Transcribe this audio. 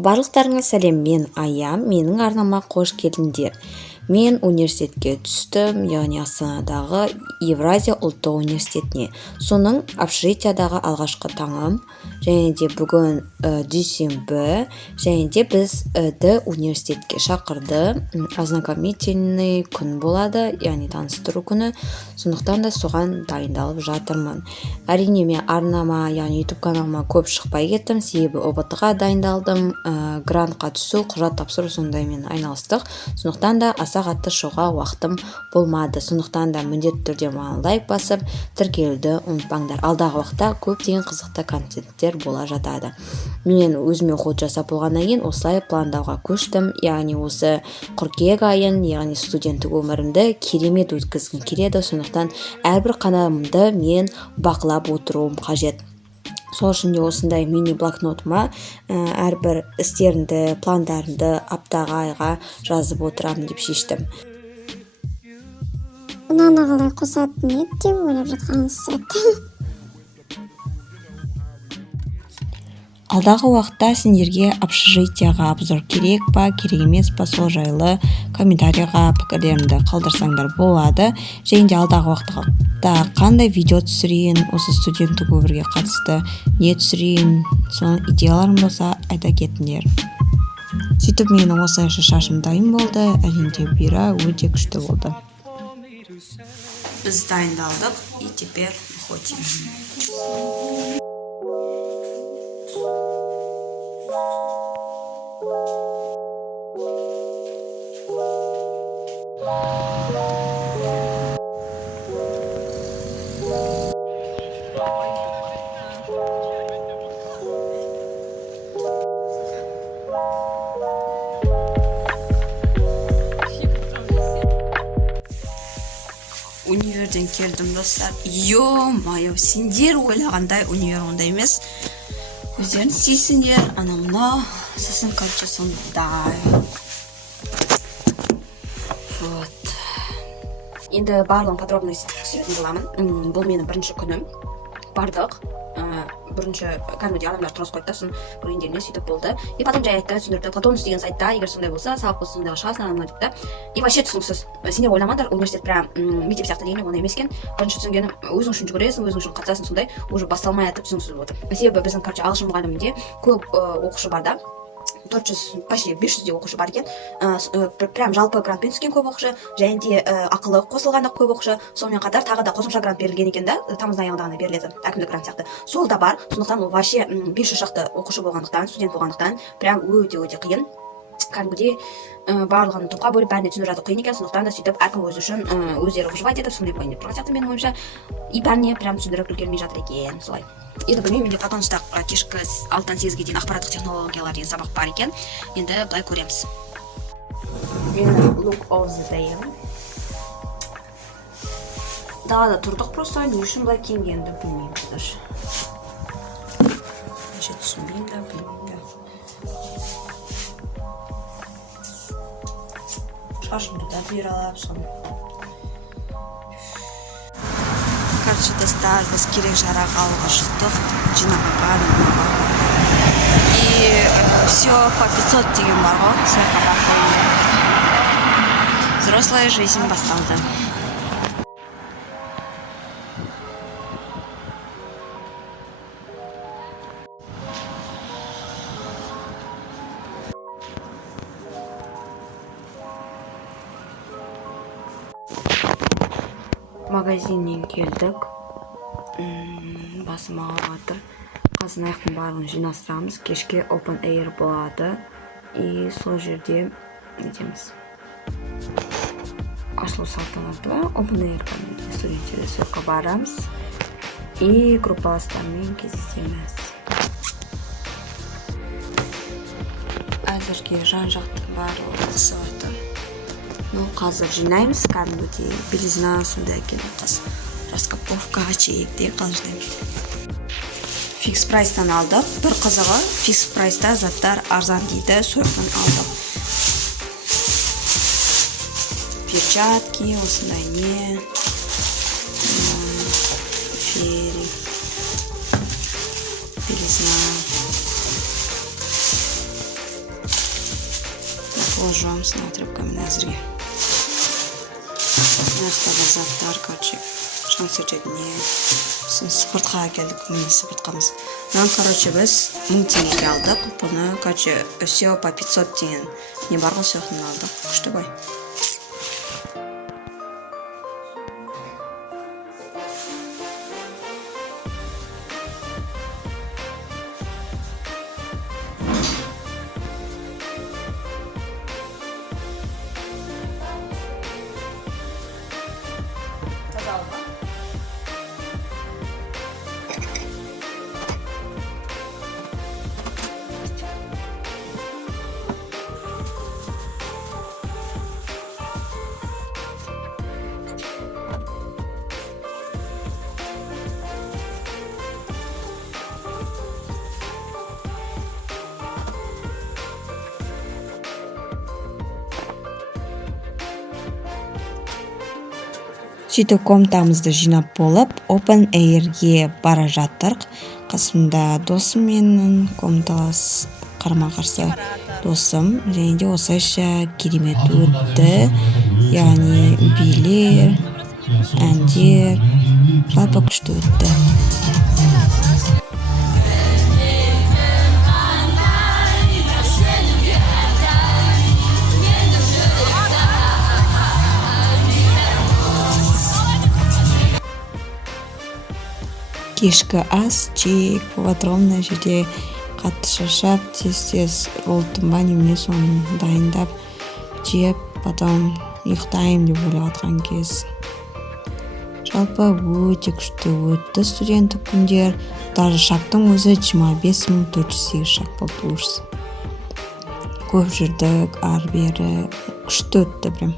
Барлықтарыңа сәлем, мен Аям, менің арнама қош келдіңдер. Мен университетке түстім, яғни Астанадағы Евразия ұлттық университетіне. Соның общежитиядағы алғашқы таңым, және де бүгін дүйсенбі, және де бізді университетке шақырды. Ознакомительный күн болады, яғни таныстыру күні. Сондықтан да соған дайындалып жатырмын. Әрине мен арнама, яғни YouTube каналыма көп шықпай кеттім, себебі ұбт-ға дайындалдым, грантқа түсу, құжат тапсыру сондаймен айналыстық. Сондықтан да аса қатты шығуға уақытым болмады. Сондықтан да міндетті түрде маған лайк басып, тіркелуді ұмытпаңдар. Алдағы уақытта көптеген қызықты контенттер бола жатады. Мен өзіме ход жасап болғаннан кейін осылай пландауға көштім. Яғни осы қыркүйек айын, яғни студенттік өмірімді керемет өткізгім келеді. Сондықтан әрбір қадамымды мен бақылап отыруым қажет. Сол үшін де осындай мини блокнотыма әрбір істерімді, пландарымды аптаға, айға жазып отырамын деп шештім. Мынаны қалай қосатын еді деп ойлап жатқан сәт. Алдағы уақытта сендерге общежитияға обзор керек па, керек емес па, сол жайлы комментарийға пікірлеріңді қалдырсаңдар болады. Және де алдағы уақытта қандай видео түсірейін, осы студенттік өмірге қатысты не түсірейін, соның идеяларым болса айта кетіңдер. Сөйтіп менің осылайша шашым дайын болды, әрине де бұйра өте күшті болды. Біз дайындалдық, и теперь выходим. Универден келдім достар. Йо-майо, сендер ойлағандай универ ондай емес. Өздерін істейсіңдер, анамына сосын короче сондай. Вот. Енді барлығын подробно түсіретін боламын. Бұл менің бірінші күнім. Бардық. Бірінші кәдімгідей адамдар тұрыс қойды, сосын көргендеріне сөйтіп болды. И потом жай айтты, түсіндірді. Платонус деген сайтта, егер сондай болса, сабақ болса сондайға шығасың, анамына дейді. И вообще түсініксіз. Сендер ойламаңдар, университет прям мектеп сияқты дегенде ондай емес екен. Бірінші түсінгенім, өзің үшін жүгіресің, өзің үшін қатысасың, сондай уже басталмай атып түсініксіз болды. Себебі біздің короче ағылшын мұғалімінде көп оқушы бар да. 400, почти 500 оқушы бар екен. Прям жалпы грантпен түскен көп оқушы, және де ақылы қосылғанда көп оқушы. Сонымен қатар тағы да қосымша грант берілген екен да, тамыздың аяғында ғана беріледі, әкімдік грант сияқты. Сол да бар. Сондықтан ол вообще 500 шақты оқушы болғандықтан, студент болғандықтан, прям өте қиын. Кәдімгідей барлығын топқа бөліп бәріне түсіндіріп жату қиын екен. Сондықтан да сөйтіп әркім өзі үшін өздері выживать етіп сондай болайын деп тұрған сияқты менің ойымша. И бәріне прям түсіндіріп үлгермей жатыр екен, солай. Енді білмеймін, менде Платонуста кешкі 6-тан 8-ге дейін ақпараттық технологиялар деген сабақ бар екен. Енді былай көреміз. Look of the day. Далада тұрдық просто, не үшін былай киінгенімді білмеймін даже. Түсінбеймін да, білмеймін да. Шашымды да бұйралап соны. Короче, достар, біз керек жарақ алуға шықтық, жинаққа. И все по 500 деген бар ғой, сойқа бақылы. Взрослая жизнь басталды. Магазиннен келдік. Басым ағалатыр. Қазын аяқтың барлығын жинастырамыз. Кешке open air болады. И сол жерде недеміз. Ашылу салтанаты open air студенттері соққа барамыз. И группаластармен кездесеміз. Әзірге жан-жақтың барлығы қысылатыр. Қазір жинаймыз, кәдімгідей белизна сондай екен, раскопровка, ячейкте қалжынаймыз. Фикс прайстан алдық. Бір қызығы, фикс прайста заттар арзан дейді, сондықтан алдық. Перчатки, осындай не, фери, белизна. пол жуамыз мына тряпкамен әзірге. Аяқтағы заттар, короче, шаңсөтетіне. Спортқа келдік, міне спортқамыз. Короче, біз 1000 теңгеге алдық. Бұны, короче, все по 500 теңген. Не бар ғой соқтың алдық. Күшті ғой. Сөйтіп комнатамызды жинап болып, Open Air'ге бара жаттырық. Қасымда досым менің, комнаталас қарама-қарсы досым. Және де осылайша керемет өтті. Яғни билер, әндер, жалпы күшті өтті. Кешкі ас, чек, патронна жерде қатты шаршап, тез роллтың ба немене соны дайындап, жеп, потом ұйықтайым деп ойлап жатқан кез. Жалпы өте күшті өтті студенттік күндер. Даже шақтың өзі 25408 шақ болды. Көп жүрдік, ары бері күшті өтті прям.